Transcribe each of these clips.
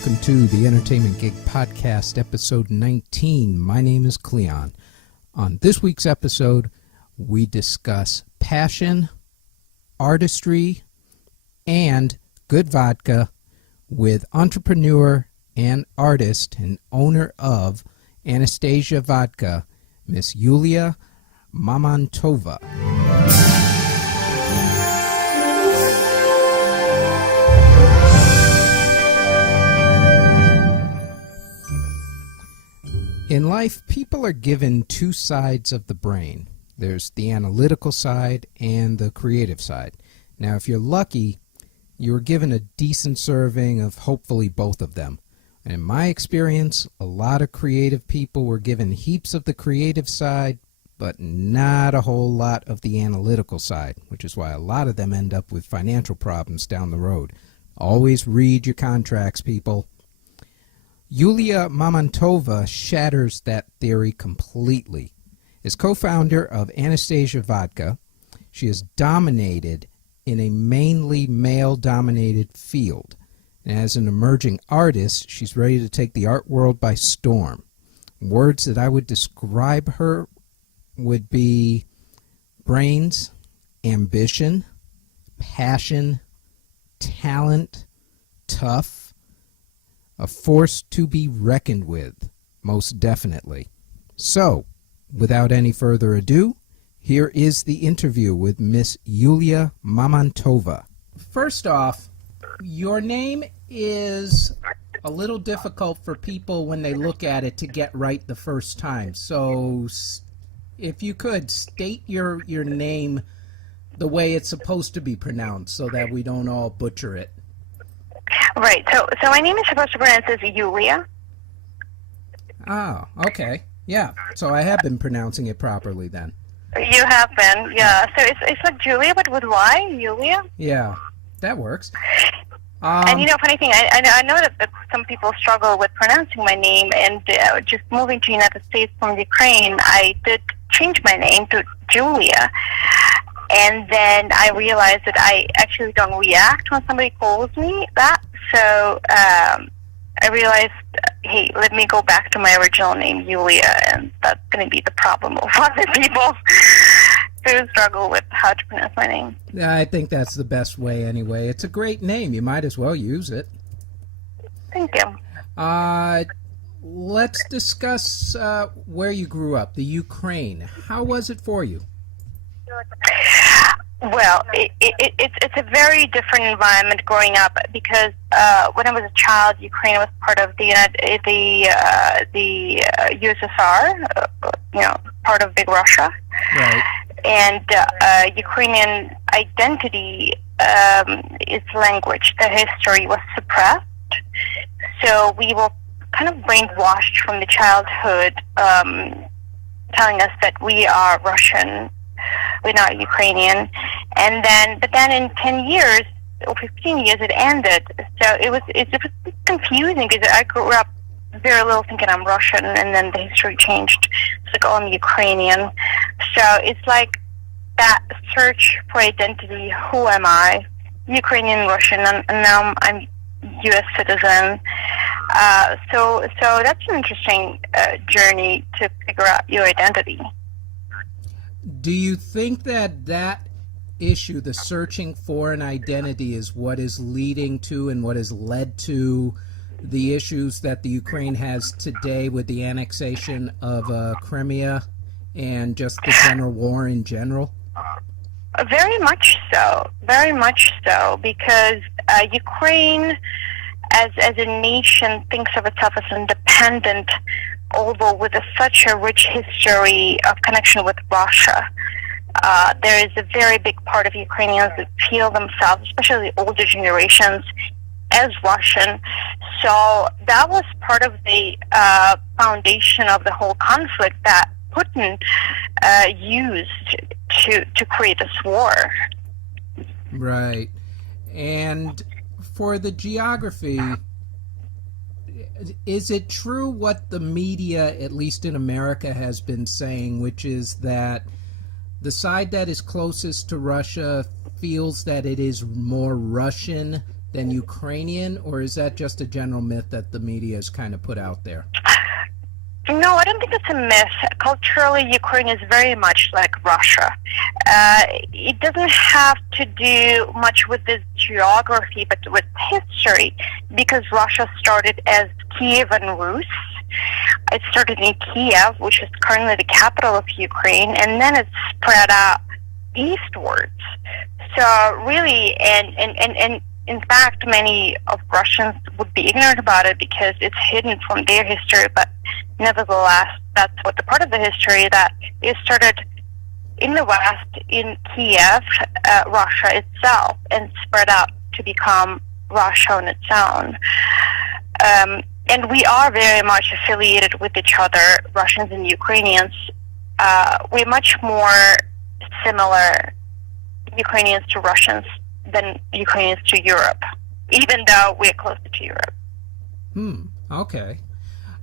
welcome to the Entertainment Gig Podcast, episode 19. My name is Cleon. On this week's episode, we discuss passion, artistry, and good vodka with entrepreneur and artist and owner of Anastasia Vodka, Miss Yuliya Mamontova. In life, people are given two sides of the brain. There's the analytical side and the creative side. Now, if you're lucky, you're given a decent serving of hopefully both of them. And in my experience, a lot of creative people were given heaps of the creative side, but not a whole lot of the analytical side, which is why a lot of them end up with financial problems down the road. Always read your contracts, people. Yuliya Mamontova shatters that theory completely. As co-founder of Anastasia Vodka, she has dominated in a mainly male-dominated field. And as an emerging artist, she's ready to take the art world by storm. Words that I would describe her would be brains, ambition, passion, talent, tough, a force to be reckoned with, most definitely. So, without any further ado, here is the interview with Miss Yuliya Mamontova. First off, your name is a little difficult for people when they look at it to get right the first time. So, if you could, state your name the way it's supposed to be pronounced so that we don't all butcher it. Right. So my name is supposed to pronounce as Yuliya. Ah, okay. Yeah. So I have been pronouncing it properly then. You have been, yeah. So it's like Julia, but with Y, Yuliya. Yeah, that works. And funny thing, I know that some people struggle with pronouncing my name, and just moving to the United States from Ukraine, I did change my name to Julia. And then I realized that I actually don't react when somebody calls me that. So I realized, hey, let me go back to my original name, Yuliya, and that's going to be the problem of other people who struggle with how to pronounce my name. Yeah, I think that's the best way anyway. It's a great name. You might as well use it. Thank you. Let's discuss where you grew up, the Ukraine. How was it for you? Well, it's a very different environment growing up because when I was a child, Ukraine was part of the USSR, part of Big Russia. Right. And Ukrainian identity, its language, the history was suppressed. So we were kind of brainwashed from the childhood, telling us that we are Russian. We're not Ukrainian, but then in 10 years or 15 years it ended. So it was confusing because I grew up very little thinking I'm Russian, and then the history changed. It's like, oh, I'm Ukrainian. So it's like that search for identity. Who am I? Ukrainian, Russian, and now I'm U.S. citizen. So that's an interesting journey to figure out your identity. Do you think that issue, the searching for an identity, is what is leading to and what has led to the issues that the Ukraine has today with the annexation of Crimea and just the general war in general? Very much so, because Ukraine, as a nation, thinks of itself as independent, although with such a rich history of connection with Russia. There is a very big part of Ukrainians that feel themselves, especially the older generations, as Russian. So that was part of the foundation of the whole conflict that Putin used to create this war. Right. And for the geography, is it true what the media, at least in America, has been saying, which is that the side that is closest to Russia feels that it is more Russian than Ukrainian, or is that just a general myth that the media has kind of put out there? No, I don't think it's a myth. Culturally, Ukraine is very much like Russia. It doesn't have to do much with this geography, but with history, because Russia started as Kievan Rus. It started in Kiev, which is currently the capital of Ukraine, and then it spread out eastwards. So really, and in fact, many of Russians would be ignorant about it because it's hidden from their history, but nevertheless, that's what the part of the history that it started in the West, in Kiev, Russia itself, and spread out to become Russia on its own. And we are very much affiliated with each other, Russians and Ukrainians. We're much more similar, Ukrainians to Russians, than Ukrainians to Europe, even though we're closer to Europe. Okay.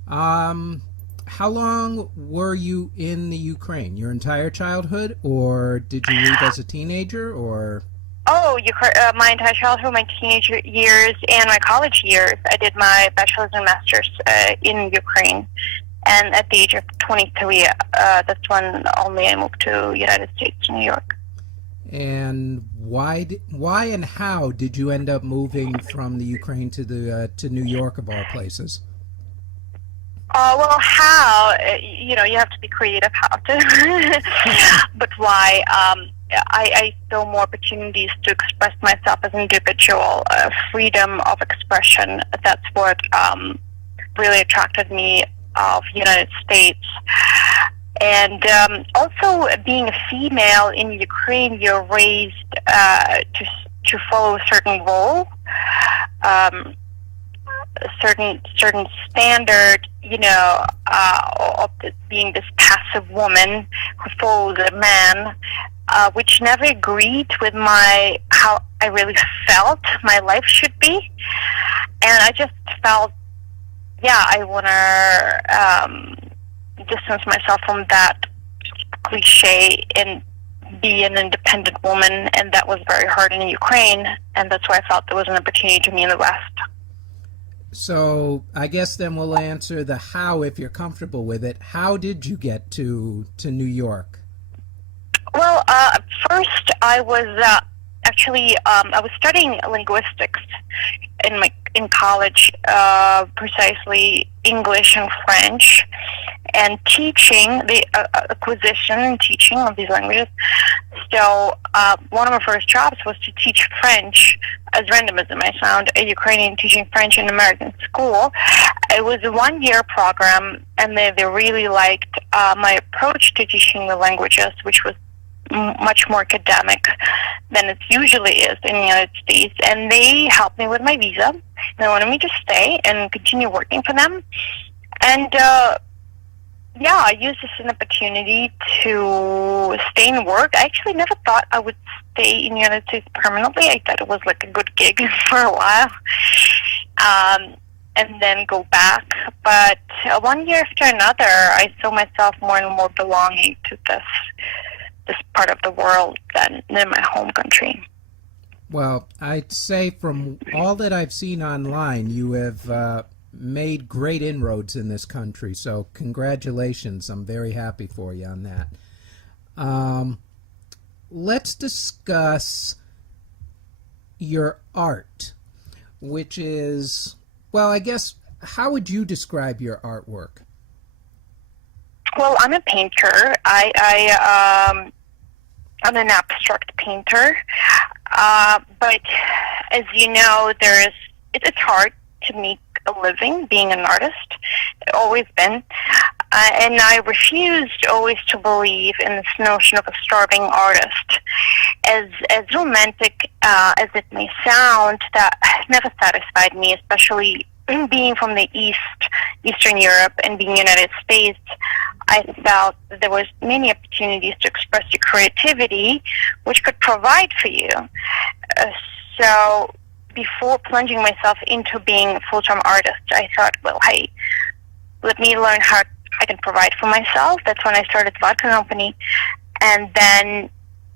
How long were you in the Ukraine? Your entire childhood, or did you leave as a teenager, or? Oh, my entire childhood, my teenage years, and my college years. I did my bachelor's and master's in Ukraine. And at the age of 23, that's when only I moved to United States, New York. And why and how did you end up moving from the Ukraine to New York, of all places? Well, how? You have to be creative how to. But why? I saw more opportunities to express myself as an individual, freedom of expression. That's what really attracted me of United States. And also, being a female in Ukraine, you're raised to follow a certain role, certain standard, of being this passive woman who follows a man, which never agreed with how I really felt my life should be. And I just felt, I want to distance myself from that cliche and be an independent woman, and that was very hard in Ukraine, and that's why I felt there was an opportunity to me in the West. So I guess then we'll answer the how if you're comfortable with it. How did you get to New York? Well, first I was I was studying linguistics in college, precisely English and French, and teaching the acquisition and teaching of these languages. So one of my first jobs was to teach French as randomism. I found a Ukrainian teaching French in an American school. It was a one-year program, and they really liked my approach to teaching the languages, which was much more academic than it usually is in the United States. And they helped me with my visa. They wanted me to stay and continue working for them. And I used this as an opportunity to stay and work. I actually never thought I would stay in the United States permanently. I thought it was like a good gig for a while, and then go back. But one year after another, I saw myself more and more belonging to this part of the world than my home country. Well, I'd say from all that I've seen online, you have made great inroads in this country, so congratulations. I'm very happy for you on that. Let's discuss your art, which is, well, I guess, how would you describe your artwork? Well, I'm a painter. I'm an abstract painter, but as you know, it's hard to make a living being an artist. Always been, and I refused always to believe in this notion of a starving artist. As romantic as it may sound, that never satisfied me, especially being from the Eastern Europe and being United States. I felt that there was many opportunities to express your creativity, which could provide for you. So before plunging myself into being a full-time artist, I thought, well, hey, let me learn how I can provide for myself. That's when I started the vodka company, and then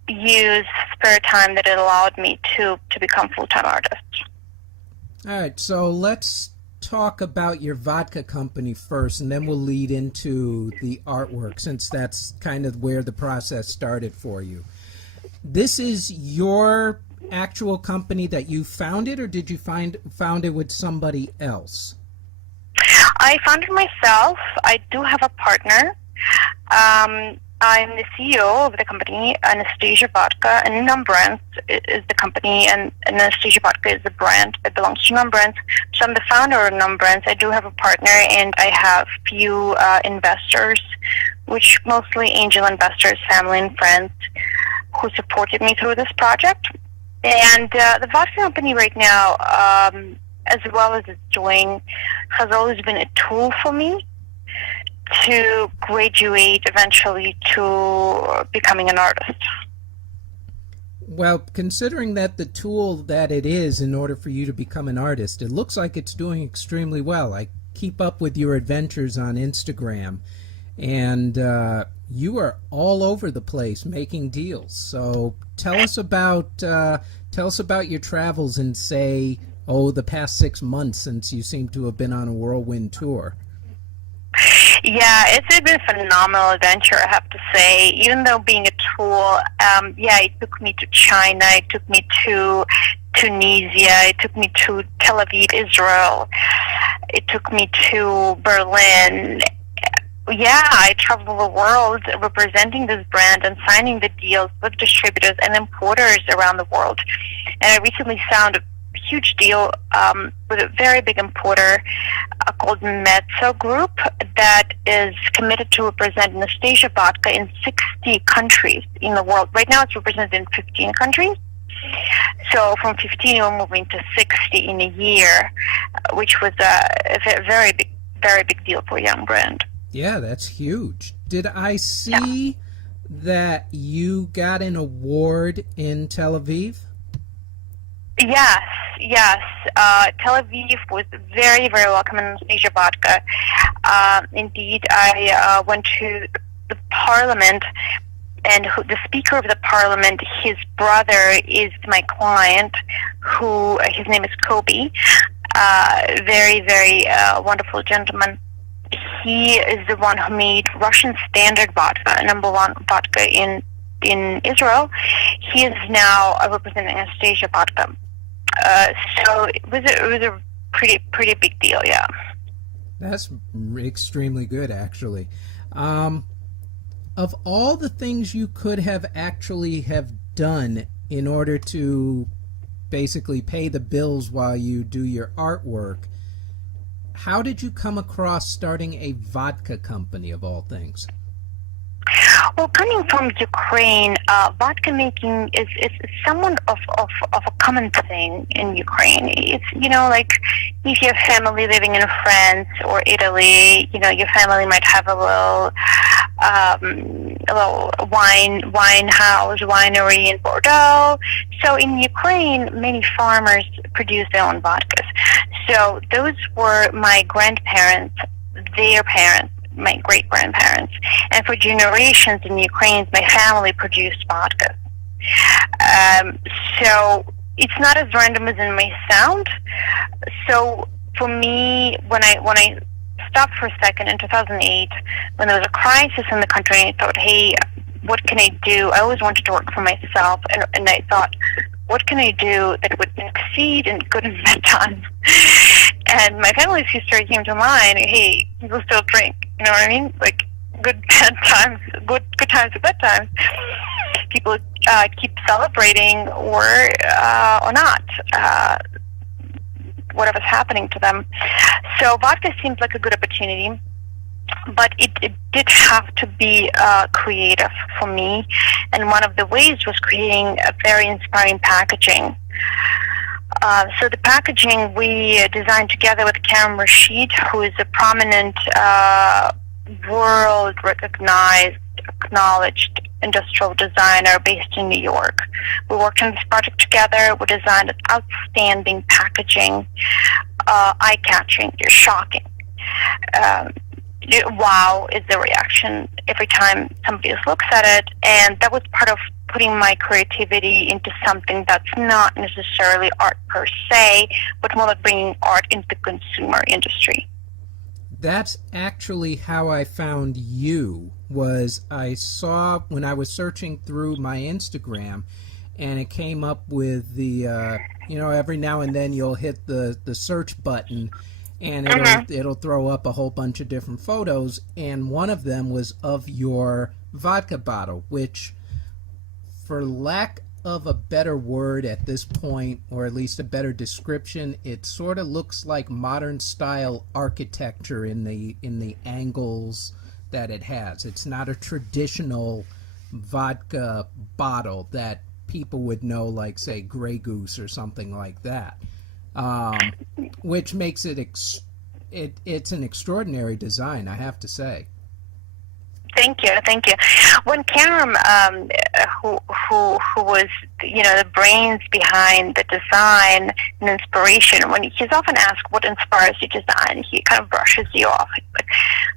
use spare time that it allowed me to become full-time artist. All right, so let's talk about your vodka company first, and then we'll lead into the artwork, since that's kind of where the process started for you. This is your actual company that you founded, or did you found it with somebody else? I founded myself. I do have a partner. I'm the CEO of the company. Anastasia Vodka, and Num Brands is the company, and Anastasia Vodka is the brand that belongs to Num Brands. So I'm the founder of Num Brands. I do have a partner, and I have few investors, which mostly angel investors, family and friends, who supported me through this project. And the vodka company right now, as well as it's doing, has always been a tool for me to graduate eventually to becoming an artist. Well, considering that the tool that it is in order for you to become an artist, it looks like it's doing extremely well. I keep up with your adventures on Instagram, and you are all over the place making deals. So tell us about your travels in, say, the past 6 months, since you seem to have been on a whirlwind tour. Yeah, it's been a phenomenal adventure, I have to say. Even though being a tool, it took me to China, it took me to Tunisia, it took me to Tel Aviv, Israel, it took me to Berlin. Yeah, I traveled the world representing this brand and signing the deals with distributors and importers around the world. And I recently signed a huge deal with a very big importer called Mezzo Group that is committed to represent Anastasia Vodka in 60 countries in the world. Right now it's represented in 15 countries. So from 15 we're moving to 60 in a year, which was a very big deal for a young brand. Yeah, that's huge. Did I see that you got an award in Tel Aviv? Yes. Tel Aviv was very, very welcome in Anastasia Vodka. Indeed, I went to the parliament, and the speaker of the parliament, his brother is my client, who his name is Kobe. Very, very wonderful gentleman. He is the one who made Russian Standard Vodka, #1 vodka in Israel. He is now representing Anastasia Vodka. So it was a pretty big deal, yeah. That's extremely good, actually. Of all the things you could have actually have done in order to basically pay the bills while you do your artwork, how did you come across starting a vodka company, of all things? Well, coming from Ukraine, vodka making is somewhat of a common thing in Ukraine. It's, like if you have family living in France or Italy, your family might have a little wine house, winery in Bordeaux. So in Ukraine, many farmers produce their own vodkas. So those were my grandparents, their parents, my great-grandparents. And for generations in Ukraine, my family produced vodka. So it's not as random as it may sound. So for me, when I stopped for a second in 2008, when there was a crisis in the country, I thought, hey, what can I do? I always wanted to work for myself, and I thought, what can I do that would succeed in good and bad times? And my family's history came to mind. Hey, people still drink. You know what I mean? Like good bad times, good times or bad times. People keep celebrating or not. Whatever's happening to them. So vodka seems like a good opportunity, but it did have to be creative for me, and one of the ways was creating a very inspiring packaging. So the packaging we designed together with Karim Rashid, who is a prominent, world-recognized, acknowledged industrial designer based in New York. We worked on this project together. We designed an outstanding packaging, eye-catching, shocking. Wow is the reaction every time somebody else looks at it, and that was part of putting my creativity into something that's not necessarily art per se, but more like bringing art into the consumer industry. That's actually how I found you. Was I saw when I was searching through my Instagram, and it came up with the every now and then you'll hit the search button, and it'll throw up a whole bunch of different photos, and one of them was of your vodka bottle, which, for lack of a better word at this point, or at least a better description, it sort of looks like modern style architecture in the angles that it has. It's not a traditional vodka bottle that people would know, like, say, Grey Goose or something like that, which makes it it's an extraordinary design, I have to say. Thank you. When Karam, who was the brains behind the design and inspiration, when he's often asked what inspires your design, he kind of brushes you off. Like,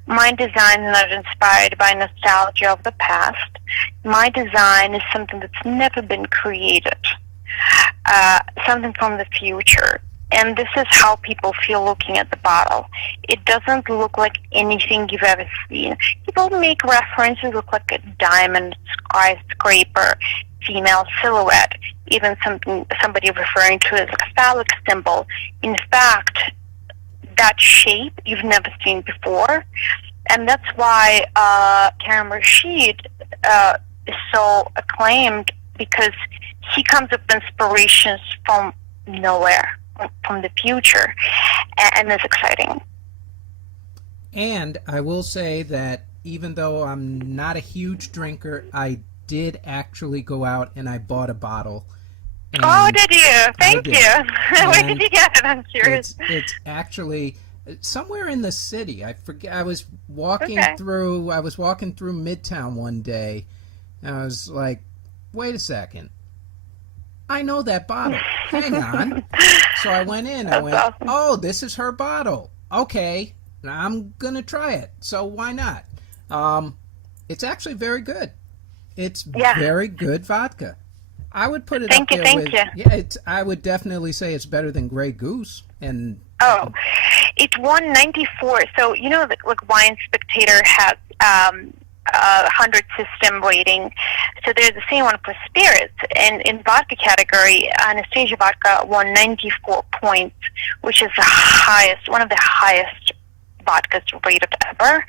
my design is not inspired by nostalgia of the past. My design is something that's never been created, something from the future. And this is how people feel looking at the bottle. It doesn't look like anything you've ever seen. People make references, look like a diamond, skyscraper, female silhouette, even somebody referring to it as a phallic symbol. In fact, that shape you've never seen before. And that's why Karam Rashid is so acclaimed, because he comes up with inspirations from nowhere, from the future, and it's exciting. And I will say that even though I'm not a huge drinker, I did actually go out and I bought a bottle. Oh, did you? Thank you. Where did you get it? I'm curious. It's actually somewhere in the city. I forget. I was walking through Midtown one day, and I was like, "Wait a second. I know that bottle. Hang on." So I went in. I went, awesome. "Oh, this is her bottle. Okay, I'm going to try it. So why not?" It's actually very good. It's very good vodka. I would put it up there with... Yeah, I would definitely say it's better than Grey Goose. And it won 94. So, like Wine Spectator has 100 system rating. So there's the same one for spirits. And in vodka category, Anastasia Vodka won 94 points, which is one of the highest vodkas rated ever.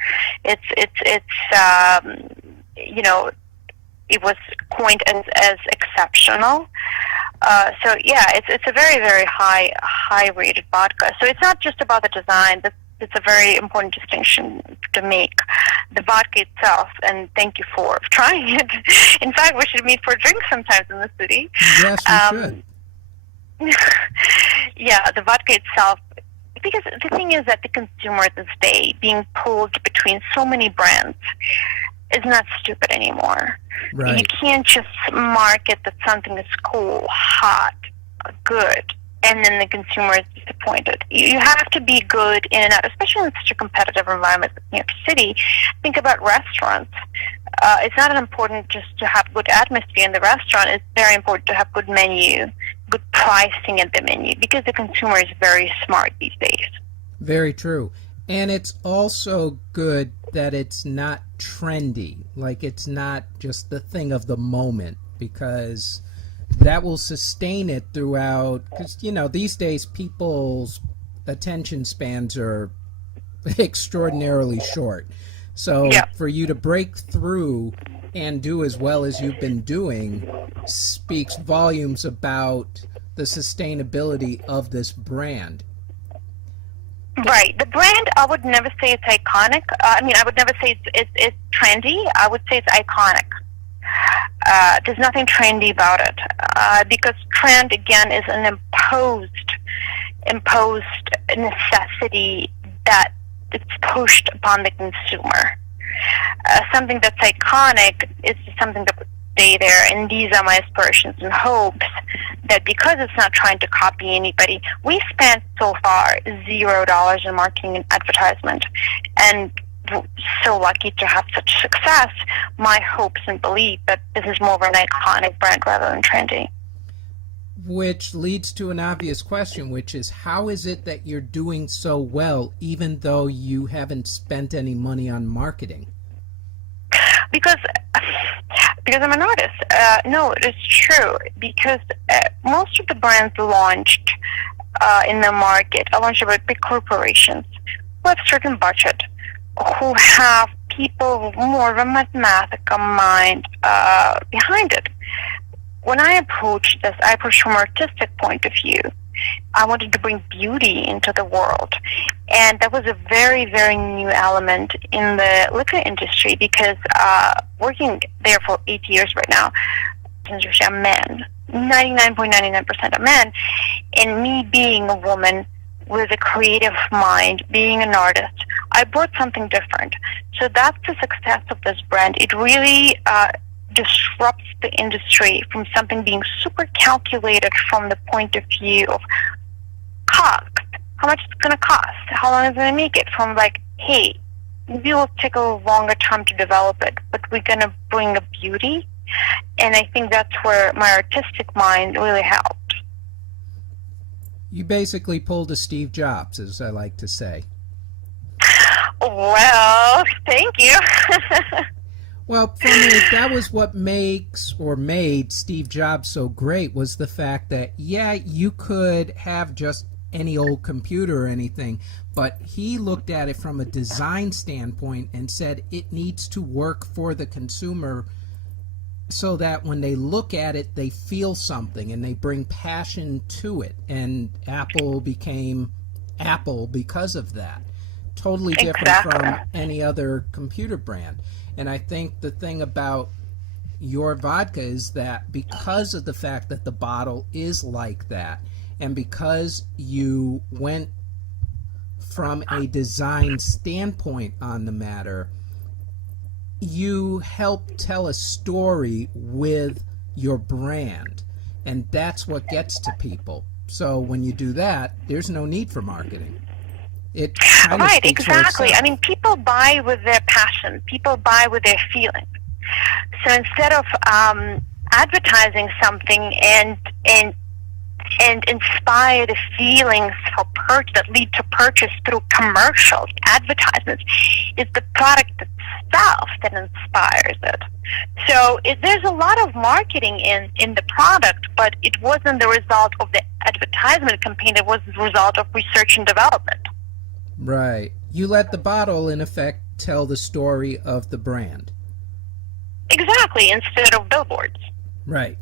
It was coined as exceptional. It's a very, very high rated vodka. So it's not just about the design. It's a very important distinction to make. The vodka itself, and thank you for trying it. In fact, we should meet for a drink sometimes in the city. Yes, we should. Yeah, the vodka itself, because the thing is that the consumer this day, being pulled between so many brands, is not stupid anymore. Right. You can't just market that something is cool, hot, good, and then the consumer is disappointed. You have to be good in and out, especially in such a competitive environment like New York City. Think about restaurants. It's not important just to have good atmosphere in the restaurant. It's very important to have good menu, good pricing at the menu, because the consumer is very smart these days. Very true. And it's also good that it's not trendy. Like, it's not just the thing of the moment, because that will sustain it throughout. Because, these days people's attention spans are extraordinarily short. So for you to break through and do as well as you've been doing speaks volumes about the sustainability of this brand. Right. The brand, I would never say it's iconic. I would never say it's trendy. I would say it's iconic. There's nothing trendy about it, because trend, again, is an imposed necessity that it's pushed upon the consumer. Something that's iconic is something that would stay there, and these are my aspirations and hopes that, because it's not trying to copy anybody, we spent so far $0 in marketing and advertisement, and so lucky to have such success, my hopes and belief that this is more of an iconic brand rather than trendy. Which leads to an obvious question, which is, how is it that you're doing so well even though you haven't spent any money on marketing? Because I'm an artist. No, it is true. Because most of the brands launched in the market are launched by big corporations who have certain budget, who have people with more of a mathematical mind behind it. When I approached this, I approached from an artistic point of view. I wanted to bring beauty into the world. And that was a very, very new element in the liquor industry because working there for 8 years right now, are men. 99.99% are men. And me being a woman with a creative mind, being an artist, I brought something different. So that's the success of this brand. It really disrupts the industry from something being super calculated from the point of view of cost, how much it's going to cost, how long it's going to make it, from like, hey, maybe it'll take a longer time to develop it, but we're going to bring a beauty. And I think that's where my artistic mind really helped. You basically pulled a Steve Jobs, as I like to say. Well, thank you. Well, for me, that was what makes or made Steve Jobs so great, was the fact that, yeah, you could have just any old computer or anything, but he looked at it from a design standpoint and said it needs to work for the consumer so that when they look at it, they feel something and they bring passion to it. And Apple became Apple because of that. Totally different from any other computer brand. And I think the thing about your vodka is that because of the fact that the bottle is like that, and because you went from a design standpoint on the matter, you help tell a story with your brand. And that's what gets to people. So when you do that, there's no need for marketing. It kind of right, speaks exactly. for itself. I mean, people buy with their passion. People buy with their feelings. So instead of advertising something and inspire the feelings for that lead to purchase through commercials, advertisements, it's the product itself that inspires it. So there's a lot of marketing in the product, but it wasn't the result of the advertisement campaign. It was the result of research and development. Right. You let the bottle, in effect, tell the story of the brand. Exactly, instead of billboards. Right.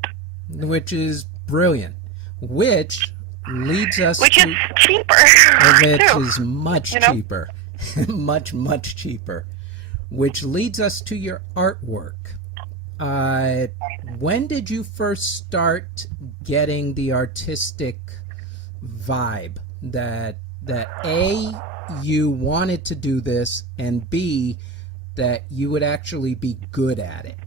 Which is brilliant. Which leads us Which to... is cheaper. Which too. is much cheaper. much, much cheaper. Which leads us to your artwork. When did you first start getting the artistic vibe that A, you wanted to do this, and B, that you would actually be good at it?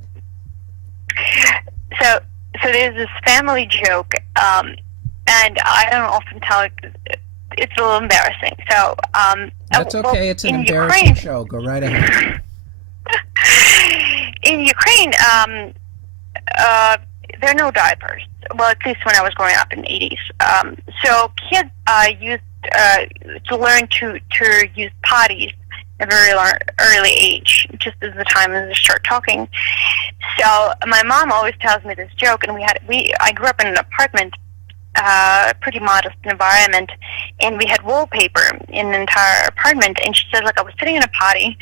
So there's this family joke, and I don't often tell it. It's a little embarrassing. So that's okay. well, it's an embarrassing Ukraine, show. Go right ahead. In Ukraine, there are no diapers. Well, at least when I was growing up in the 80s. So kids used to learn to use potties at a very early age, just as the time as they start talking. So my mom always tells me this joke, and I grew up in an apartment, pretty modest environment, and we had wallpaper in the entire apartment. And she says, like, I was sitting in a potty,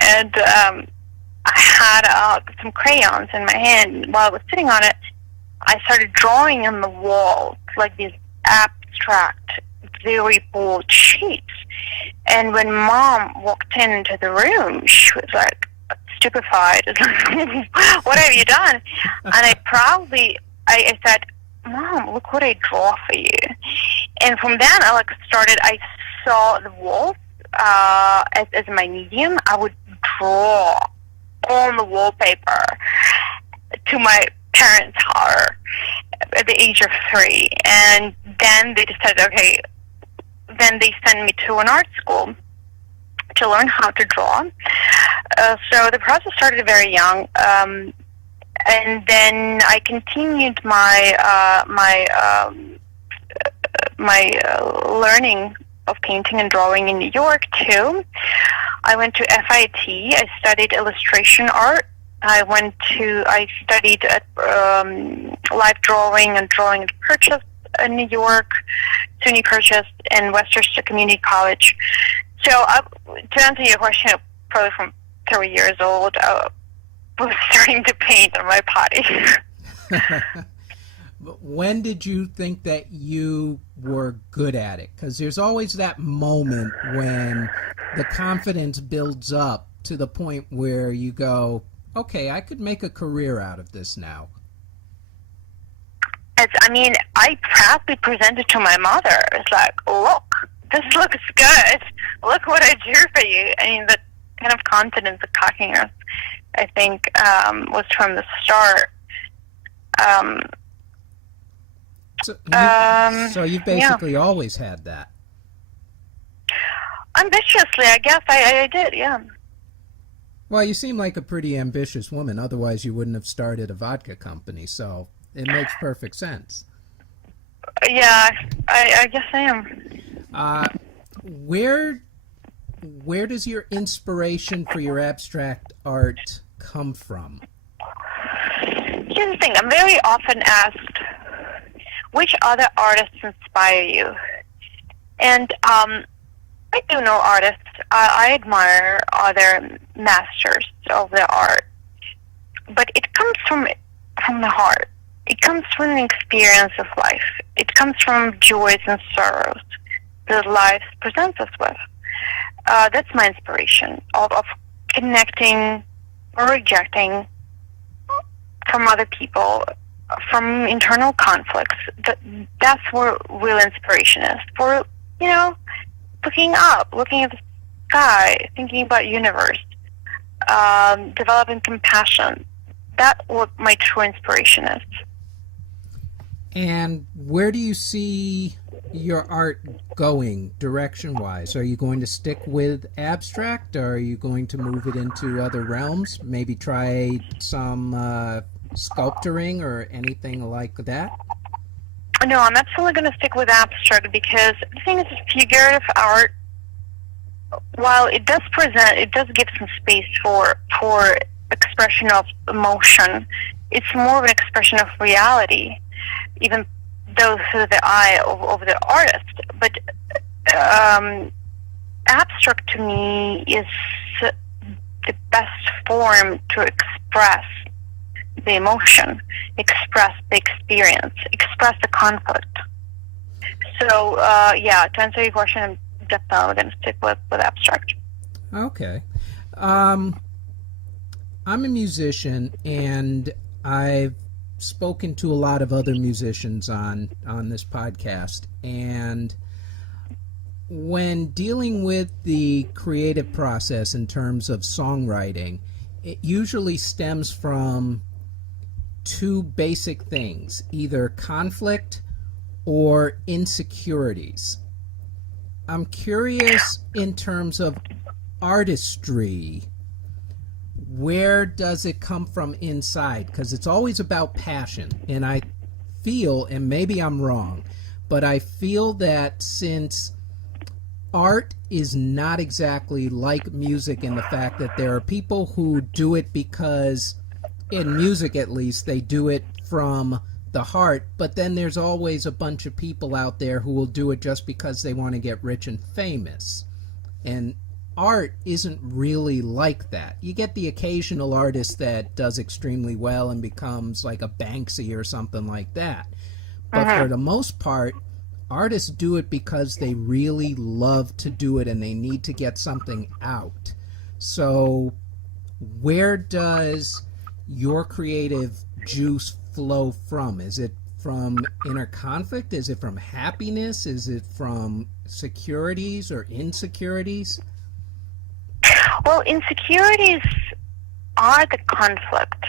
and I had some crayons in my hand. While I was sitting on it, I started drawing on the wall like these abstract, very bold shapes. And when Mom walked into the room, she was like stupefied. What have you done? And I said, Mom, look what I draw for you. And from then I saw the walls as my medium. I would draw on the wallpaper to my parents' horror at the age of 3. And then they decided, okay, then they sent me to an art school to learn how to draw. So the process started very young, and then I continued my learning of painting and drawing in New York too. I went to FIT. I studied illustration art. I studied live drawing and drawing at Purchase in New York, SUNY Purchase, and Westchester Community College. So to answer your question, probably from 3 years old, I was starting to paint on my potty. When did you think that you were good at it? Because there's always that moment when the confidence builds up to the point where you go, okay, I could make a career out of this now. I proudly presented to my mother. It's like, look, this looks good. Look what I drew for you. The kind of confidence, the cockiness, I think, was from the start. So you've basically always had that. Ambitiously, I guess I did, yeah. Well, you seem like a pretty ambitious woman. Otherwise, you wouldn't have started a vodka company. So it makes perfect sense. Yeah, I guess I am. Where does your inspiration for your abstract art come from? Here's the thing. I'm very often asked, which other artists inspire you? And I do know artists. I admire other masters of the art. But it comes from the heart. It comes from the experience of life. It comes from joys and sorrows that life presents us with. That's my inspiration of connecting or rejecting from other people, from internal conflicts. That's where real inspiration is. For, looking up, looking at the sky, thinking about universe, developing compassion. That's what my true inspiration is. And where do you see your art going direction-wise? Are you going to stick with abstract, or are you going to move it into other realms? Maybe try some sculpturing or anything like that? No, I'm absolutely going to stick with abstract, because the thing is, figurative art, while it does give some space for expression of emotion, it's more of an expression of reality, even though through the eye of the artist. But abstract to me is the best form to express the emotion, express the experience, express the conflict. So, to answer your question, I'm definitely going to stick with abstract. Okay. I'm a musician, and I've spoken to a lot of other musicians on this podcast, and when dealing with the creative process in terms of songwriting, it usually stems from two basic things, either conflict or insecurities. I'm curious, in terms of artistry, where does it come from inside? Because it's always about passion, and I feel, and maybe I'm wrong, but I feel that since art is not exactly like music in the fact that there are people who do it because, in music at least, they do it from the heart, but then there's always a bunch of people out there who will do it just because they want to get rich and famous. And art isn't really like that. You get the occasional artist that does extremely well and becomes like a Banksy or something like that. But for the most part, artists do it because they really love to do it and they need to get something out. So where does your creative juice flow from? Is it from inner conflict? Is it from happiness? Is it from securities or insecurities? Well, insecurities are the conflict.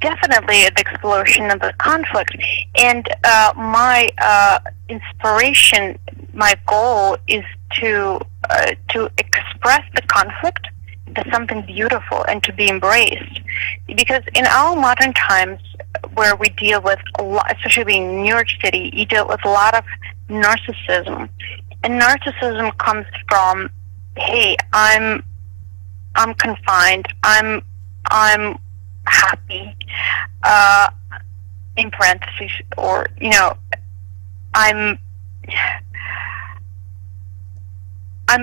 Definitely the explosion of the conflict. And my inspiration, my goal is to express the conflict as something beautiful and to be embraced. Because in our modern times, where we deal with a lot, especially in New York City, you deal with a lot of narcissism, and narcissism comes from, hey, I'm confined, I'm happy, in parentheses, or I'm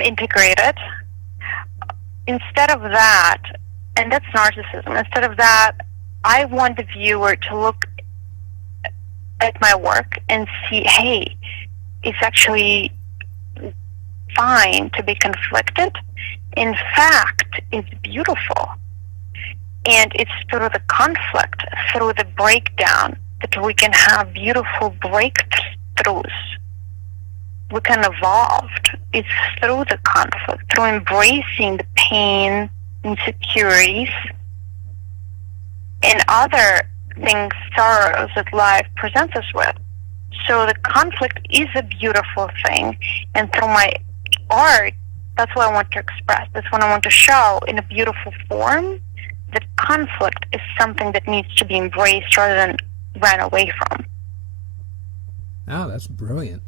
integrated. Instead of that, and that's narcissism, instead of that, I want the viewer to look at my work and see, hey, it's actually fine to be conflicted. In fact, it's beautiful. And it's through the conflict, through the breakdown, that we can have beautiful breakthroughs. We can evolve. It's through the conflict, through embracing the pain, insecurities, and other things, sorrows that life presents us with. So the conflict is a beautiful thing, and through my art, that's what I want to express. That's what I want to show in a beautiful form, that conflict is something that needs to be embraced rather than ran away from. Oh, that's brilliant.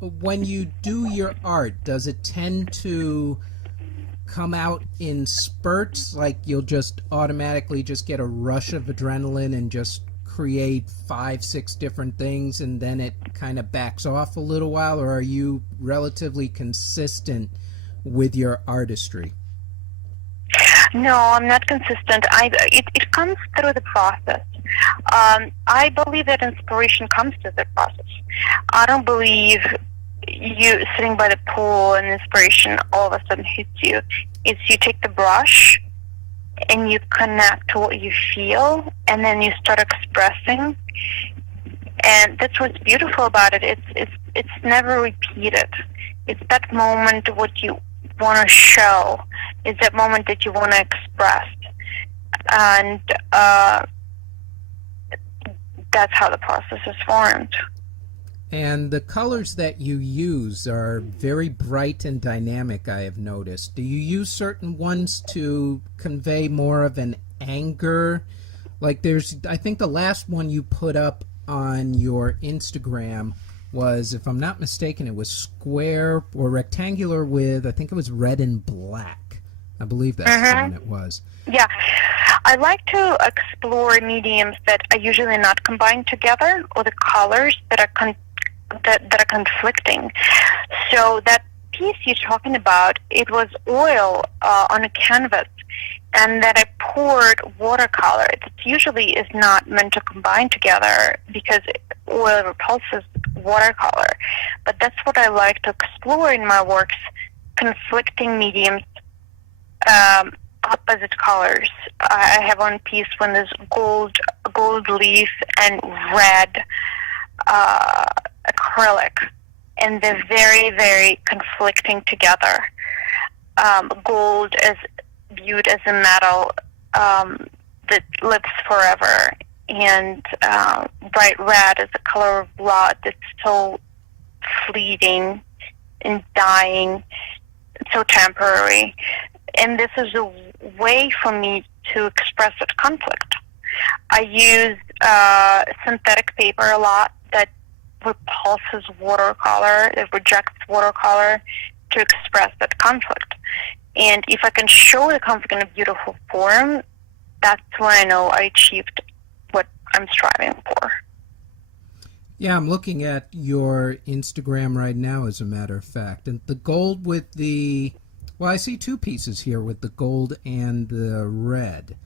When you do your art, does it tend to come out in spurts? Like you'll just automatically just get a rush of adrenaline and just create 5-6 different things, and then it kind of backs off a little while, or are you relatively consistent with your artistry? No, I'm not consistent. It comes through the process. I believe that inspiration comes through the process. I don't believe you sitting by the pool and inspiration all of a sudden hits you. It's you take the brush and you connect to what you feel, and then you start expressing. And that's what's beautiful about it. It's never repeated. It's that moment what you want to show. It's that moment that you want to express. And that's how the process is formed. And the colors that you use are very bright and dynamic, I have noticed. Do you use certain ones to convey more of an anger? Like I think the last one you put up on your Instagram was, if I'm not mistaken, it was square or rectangular with, I think it was red and black. I believe that's the one it was. Yeah. I like to explore mediums that are usually not combined together, or the colors that are that are conflicting. So that piece you're talking about, it was oil on a canvas, and that I poured watercolor. It usually is not meant to combine together because oil repulses watercolor. But that's what I like to explore in my works, conflicting mediums, opposite colors. I have one piece when there's gold leaf and red acrylic, and they're very, very conflicting together. Gold is viewed as a metal that lives forever, and bright red is the color of blood that's so fleeting and dying, so temporary. And this is a way for me to express that conflict. I use synthetic paper a lot that repulses watercolor, it rejects watercolor, to express that conflict. And if I can show the conflict in a beautiful form, that's when I know I achieved what I'm striving for. Yeah, I'm looking at your Instagram right now, as a matter of fact. And the gold with the... Well, I see two pieces here with the gold and the red.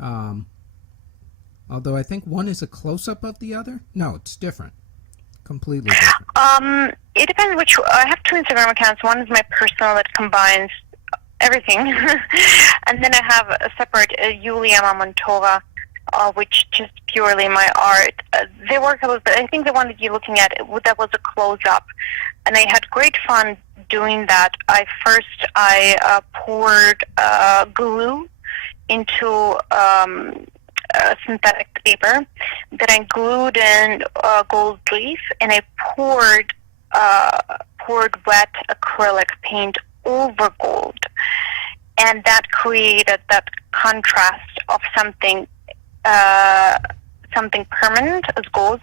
Although I think one is a close-up of the other. No, it's different. Completely different. It depends which... I have two Instagram accounts. One is my personal that combines everything. And then I have a separate Yuliya Mamontova, which just purely my art. The work I think the one that you're looking at, that was a close-up. And I had great fun doing that. I poured glue into synthetic paper. Then I glued in gold leaf, and I poured wet acrylic paint over gold, and that created that contrast of something permanent as gold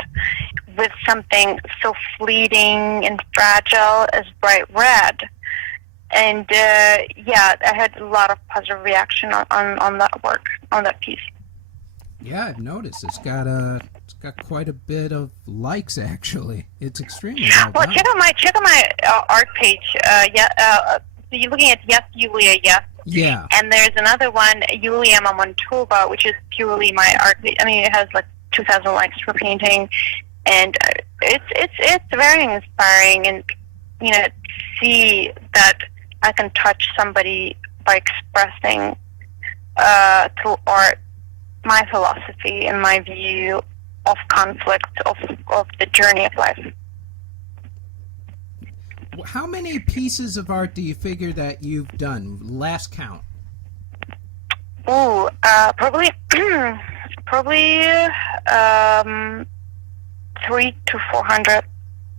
with something so fleeting and fragile as bright red. And I had a lot of positive reaction on that work, on that piece. Yeah, I've noticed it's got quite a bit of likes. Actually, it's extremely well done. Check out my art page. So you're looking at Yes Yuliya, yes. Yeah. And there's another one, Yuliya Mamontova, which is purely my art. I mean, it has like 2,000 likes per painting, and it's very inspiring, and see that I can touch somebody by expressing through art my philosophy and my view of conflict, of the journey of life. How many pieces of art do you figure that you've done? Last count. Probably 300 to 400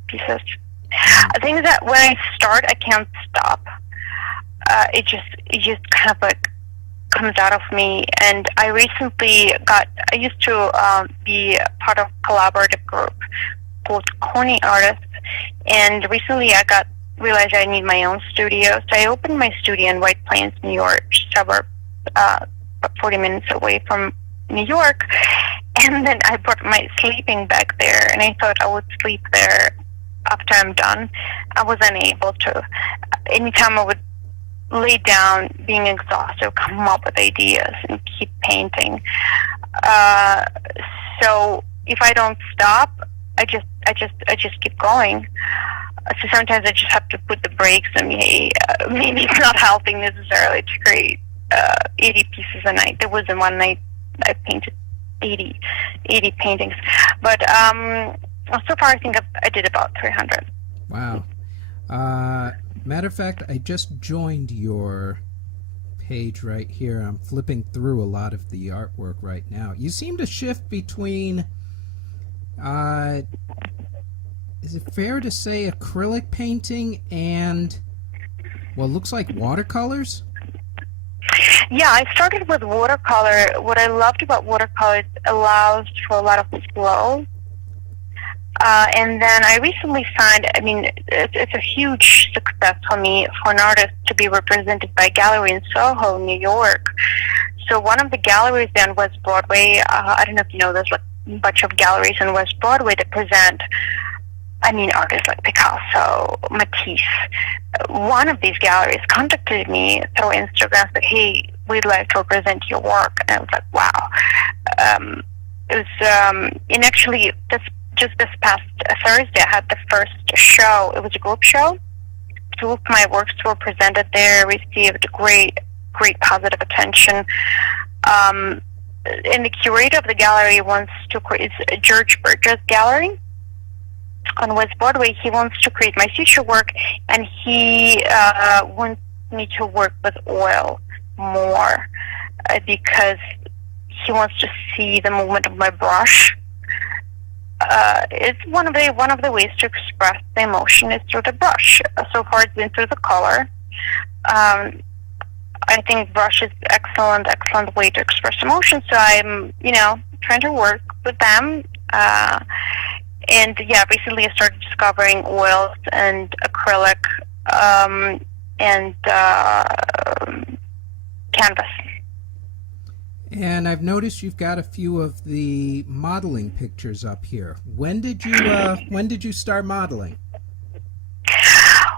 pieces. The thing is that when I start, I can't stop. It just kind of like comes out of me. And I used to be part of a collaborative group called Corny Artists, and recently I realized I need my own studio, so I opened my studio in White Plains, New York, suburb, about 40 minutes away from New York, and then I brought my sleeping bag there, and I thought I would sleep there after I'm done. I was unable to. Anytime I would lay down, being exhausted, come up with ideas and keep painting. So if I don't stop, I just keep going. So sometimes I just have to put the brakes on me. Maybe it's not helping necessarily to create 80 pieces a night. There was one night I painted 80 paintings. But so far I think I did about 300. Wow. Matter of fact, I just joined your page right here. I'm flipping through a lot of the artwork right now. You seem to shift between, is it fair to say acrylic painting and, well, looks like watercolors? Yeah, I started with watercolor. What I loved about watercolor, it allows for a lot of flow. And then I recently found, it's a huge success for me, for an artist to be represented by a gallery in Soho, New York. So one of the galleries then was Broadway. I don't know if you know, there's like a bunch of galleries in West Broadway that present, artists like Picasso, Matisse. One of these galleries contacted me through Instagram, said, hey, we'd like to represent your work. And I was like, wow. It was, and actually, just this past Thursday, I had the first show. It was a group show. 2 of my works were presented there, received great positive attention. And the curator of the gallery wants to create, it's George Burgess Gallery on West Broadway. He wants to create my future work, and he wants me to work with oil more because he wants to see the movement of my brush. It's one of the ways to express the emotion is through the brush. So far, it's been through the color. I think brush is excellent way to express emotion. So I'm, trying to work with them. And recently I started discovering oils and acrylic and canvas. And I've noticed you've got a few of the modeling pictures up here. When did you start modeling?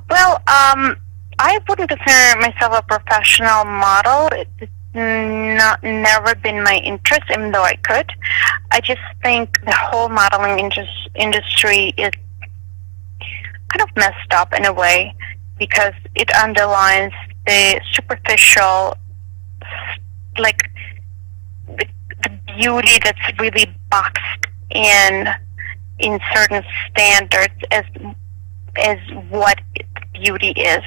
Well, I wouldn't consider myself a professional model. It's never been my interest, even though I could. I just think the whole modeling industry is kind of messed up in a way because it underlines the superficial, like the beauty that's really boxed in certain standards as what beauty is.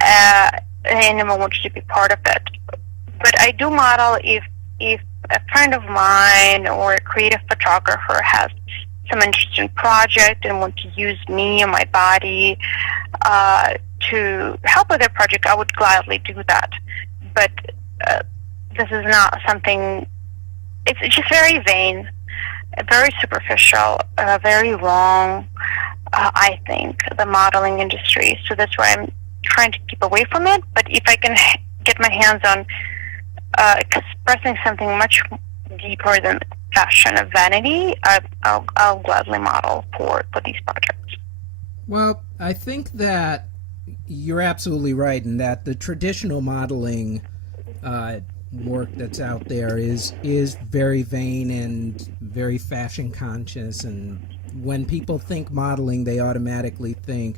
And I want you to be part of it. But I do model if a friend of mine or a creative photographer has some interesting project and want to use me or my body to help with their project, I would gladly do that. But this is not something, it's just very vain, very superficial, very wrong, I think, the modeling industry. So that's why I'm trying to keep away from it. But if I can get my hands on expressing something much deeper than fashion of vanity, I'll gladly model for these projects. Well, I think that you're absolutely right in that the traditional modeling work that's out there is very vain and very fashion conscious, and when people think modeling, they automatically think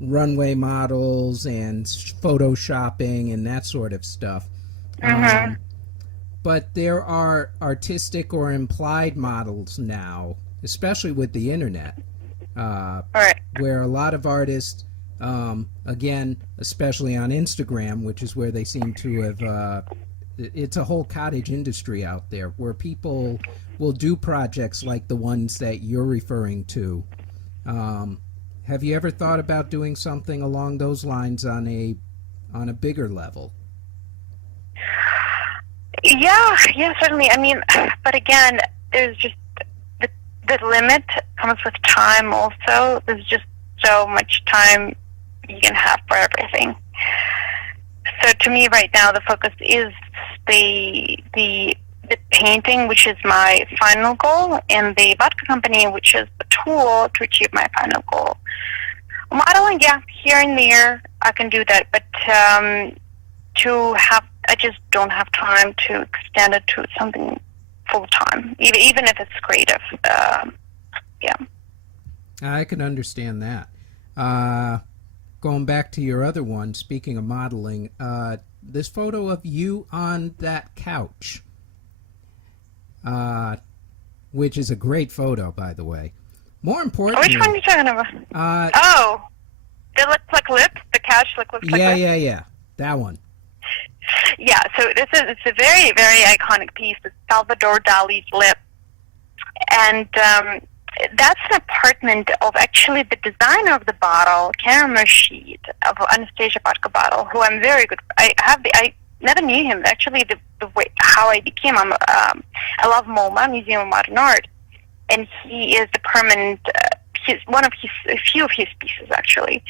runway models and photoshopping and that sort of stuff. But there are artistic or implied models now, especially with the internet, where a lot of artists, again, especially on Instagram, which is where they seem to have, it's a whole cottage industry out there where people will do projects like the ones that you're referring to. Have you ever thought about doing something along those lines on a bigger level? Yeah, certainly. I mean, but again, there's just the limit comes with time also. There's just so much time you can have for everything. So to me right now, the focus is the painting, which is my final goal, and the vodka company, which is the tool to achieve my final goal. Modeling, yeah, here and there, I can do that, but I just don't have time to extend it to something full time, even if it's creative. Yeah. I can understand that. Going back to your other one, speaking of modeling, this photo of you on that couch, which is a great photo, by the way. More importantly... Which one are you talking about? The lip lips? The couch looks like lips? Yeah. That one. Yeah, so it's a very, very iconic piece. It's Salvador Dali's lip. And that's an apartment of actually the designer of the bottle, Karen Rashid, of Anastasia vodka bottle, who I'm very good. I never knew him. Actually, the way how I became him. I love MoMA, Museum of Modern Art, and he is the permanent. A few of his pieces actually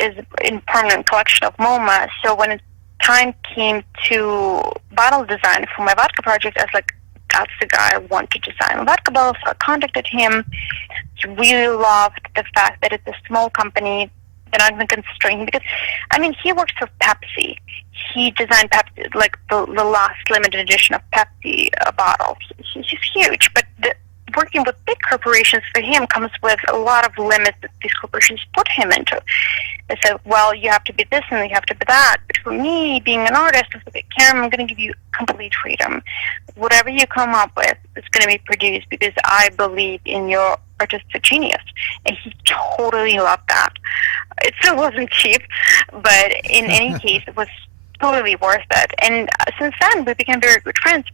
is in permanent collection of MoMA. So when time came to bottle design for my vodka project, I was like, that's the guy I want to design a vodka bottle. So I contacted him. He really loved the fact that it's a small company. They're not going to constrain him because, I mean, he works for Pepsi. He designed Pepsi, like the last limited edition of Pepsi bottle. He's huge, but working with big corporations for him comes with a lot of limits that these corporations put him into. They said, well, you have to be this and you have to be that. But for me, being an artist, I said, Karen, I'm going to give you complete freedom. Whatever you come up with is going to be produced because I believe in your artistic genius. And he totally loved that. It still wasn't cheap, but in any case, it was totally worth it. And since then, we became very good friends.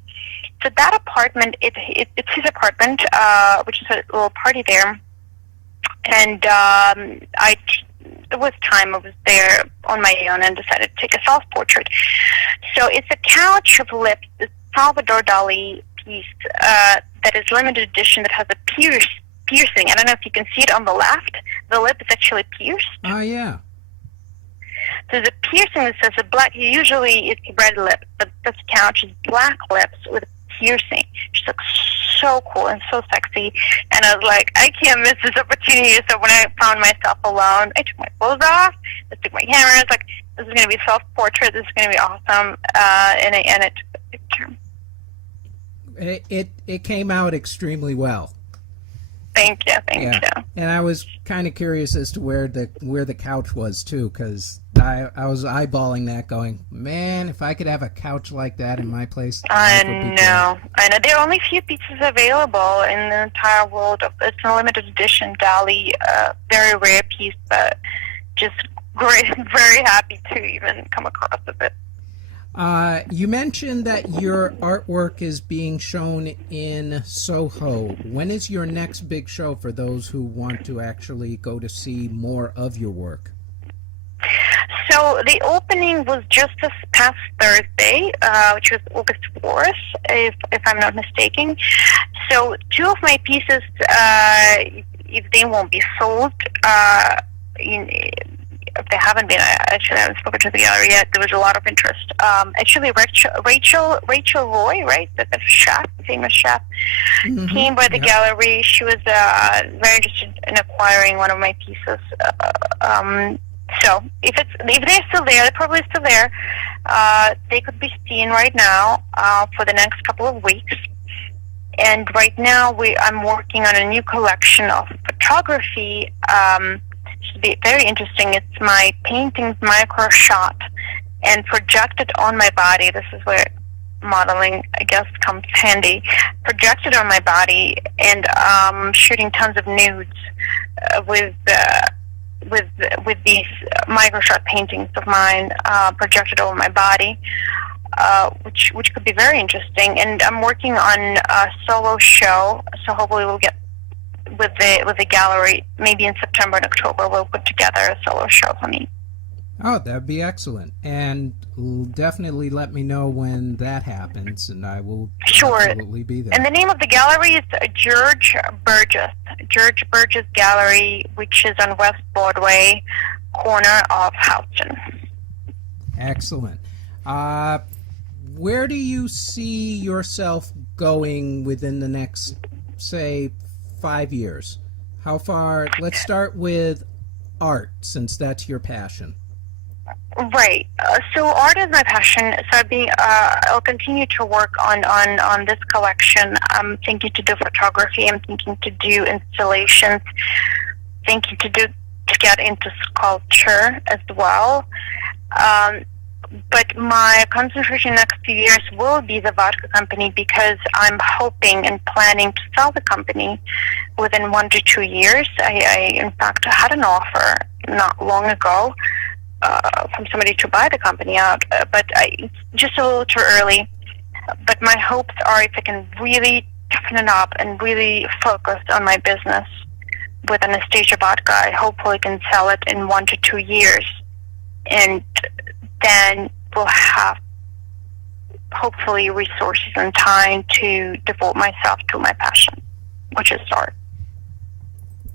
So that apartment, it's his apartment, which is a little party there. And it was time I was there on my own and decided to take a self-portrait. So it's a couch of lips, a Salvador Dali piece that is limited edition that has a piercing. I don't know if you can see it on the left. The lip is actually pierced. Oh, yeah. So the piercing that says a black, usually it's red lip, but this couch is black lips with piercing. She looks so cool and so sexy, and I was like, I can't miss this opportunity. So when I found myself alone, I took my clothes off, I took my camera, I was like, this is going to be a self-portrait, this is going to be awesome, and I took the picture. It came out extremely well. Thank you. And I was kind of curious as to where the couch was too, because I was eyeballing that, going, man, if I could have a couch like that in my place. I know. There are only a few pieces available in the entire world. It's a limited edition Dali, very rare piece, but just great, very happy to even come across of it. You mentioned that your artwork is being shown in Soho. When is your next big show for those who want to actually go to see more of your work? So the opening was just this past Thursday, which was August 4th, if I'm not mistaken. So two of my pieces, if they won't be sold, if they haven't been, I haven't spoken to the gallery yet. There was a lot of interest. Actually, Rachel Roy, right, the chef, famous chef, came by the gallery. She was very interested in acquiring one of my pieces. So if they're still there, they're probably still there. They could be seen right now for the next couple of weeks. And right now, I'm working on a new collection of photography. Should be very interesting. It's my paintings micro shot and projected on my body. This is where modeling, I guess, comes handy. Projected on my body and shooting tons of nudes with these micro shot paintings of mine projected over my body, which could be very interesting. And I'm working on a solo show, so hopefully we'll get with the gallery. Maybe in September and October we'll put together a solo show for me. Oh, that'd be excellent. And definitely let me know when that happens, and I will absolutely be there. And the name of the gallery is George Burgess Gallery, which is on West Broadway, corner of Houston. Excellent. Where do you see yourself going within the next, say, 5 years? How far? Let's start with art, since that's your passion. Right. So art is my passion. So I'll continue to work on this collection. I'm thinking to do photography. I'm thinking to do installations. Thinking to get into sculpture as well. But my concentration next few years will be the vodka company, because I'm hoping and planning to sell the company within 1 to 2 years. I in fact had an offer not long ago from somebody to buy the company out, but just a little too early. But my hopes are, if I can really toughen it up and really focus on my business with Anastasia Vodka, I hopefully can sell it in 1 to 2 years, and then we'll have hopefully resources and time to devote myself to my passion, which is art.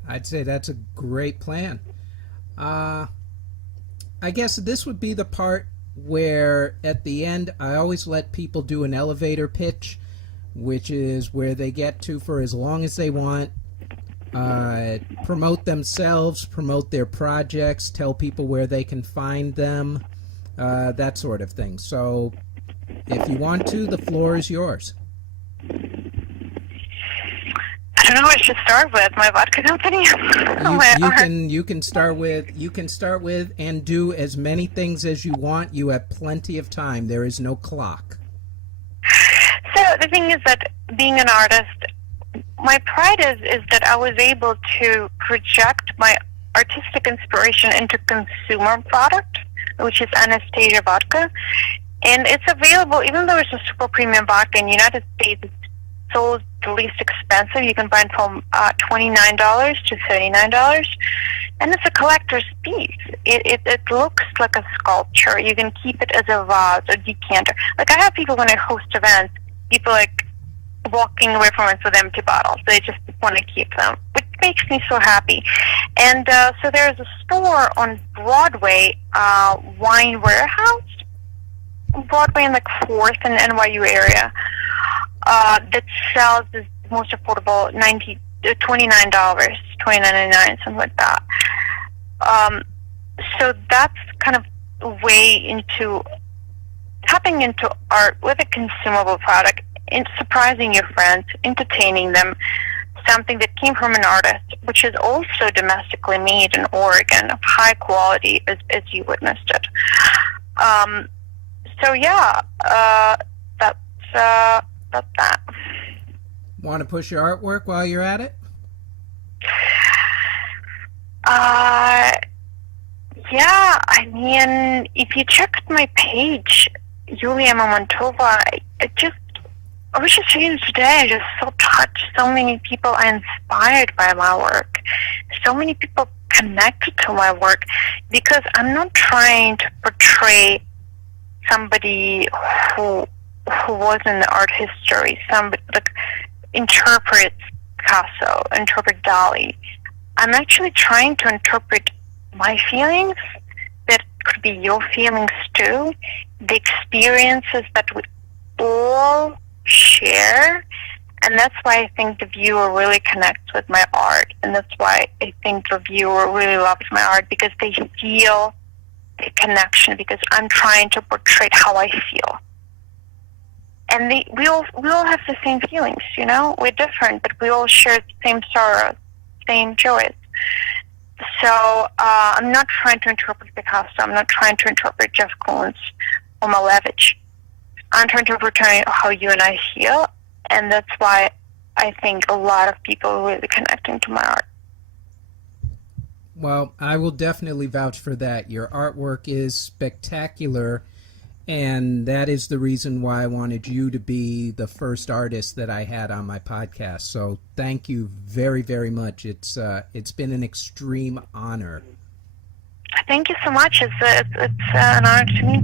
I'd say that's a great plan. I guess this would be the part where at the end I always let people do an elevator pitch, which is where they get to for as long as they want, promote themselves, promote their projects, tell people where they can find them, that sort of thing. So if you want to, the floor is yours. I don't know what I should start with. My vodka company. You can start with and do as many things as you want. You have plenty of time. There is no clock. So the thing is that being an artist, my pride is that I was able to project my artistic inspiration into consumer product, which is Anastasia Vodka. And it's available, even though it's a super premium vodka in the United States, it's sold the least expensive. You can buy it from $29 to $39. And it's a collector's piece. It looks like a sculpture. You can keep it as a vase or decanter. Like, I have people, when I host events, people like walking away from it with empty bottles. They just want to keep them, which makes me so happy. And so there's a store on Broadway, Wine Warehouse, Broadway in like 4th and NYU area, that sells this most affordable $29, $29.99, something like that. So that's kind of a way into tapping into art with a consumable product, and surprising your friends, entertaining them, something that came from an artist, which is also domestically made in Oregon, of high quality, as you witnessed it. So yeah, that's that. Want to push your artwork while you're at it? Yeah, I mean, if you check my page, Yuliya Mamontova, I was just reading today, I just so touched. So many people are inspired by my work. So many people connected to my work because I'm not trying to portray somebody who was in the art history, somebody like interprets Picasso, interpret Dali. I'm actually trying to interpret my feelings that could be your feelings too, the experiences that we all share, and that's why I think the viewer really connects with my art, and that's why I think the viewer really loves my art, because they feel the connection, because I'm trying to portray how I feel. And we all have the same feelings, you know? We're different, but we all share the same sorrows, same joys. So I'm not trying to interpret Picasso. I'm not trying to interpret Jeff Koons or Malevich. I'm trying to portray how you and I feel, and that's why I think a lot of people are really connecting to my art. Well, I will definitely vouch for that. Your artwork is spectacular, and that is the reason why I wanted you to be the first artist that I had on my podcast. So thank you very, very much. It's been an extreme honor. Thank you so much. It's an honor to me.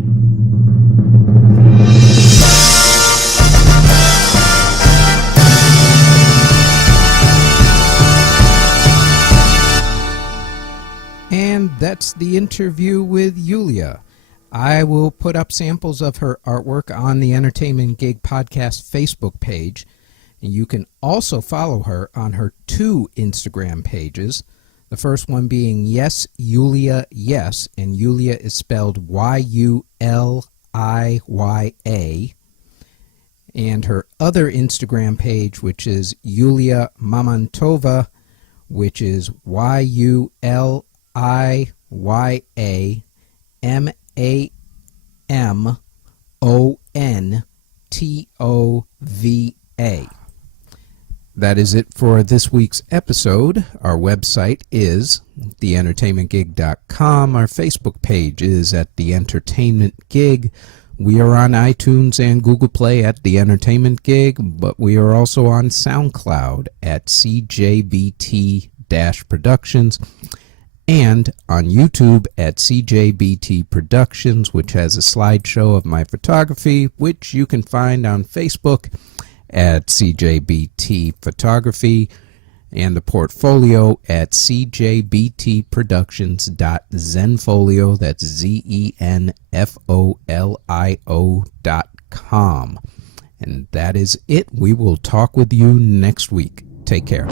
And that's the interview with Yuliya. I will put up samples of her artwork on the Entertainment Gig Podcast Facebook page. And you can also follow her on her 2 Instagram pages. The first one being Yes, Yuliya, Yes. And Yuliya is spelled Yuliya. And her other Instagram page, which is Yuliya Mamontova, which is YuliyaMamontova. That is it for this week's episode. Our website is theentertainmentgig.com. Our Facebook page is at The Entertainment Gig. We are on iTunes and Google Play at The Entertainment Gig, but we are also on SoundCloud at CJBT-Productions and on YouTube at CJBT Productions, which has a slideshow of my photography, which you can find on Facebook at CJBT Photography, and the portfolio at cjbtproductions.zenfolio, that's ZENFOLIO.com. And that is it. We will talk with you next week. Take care.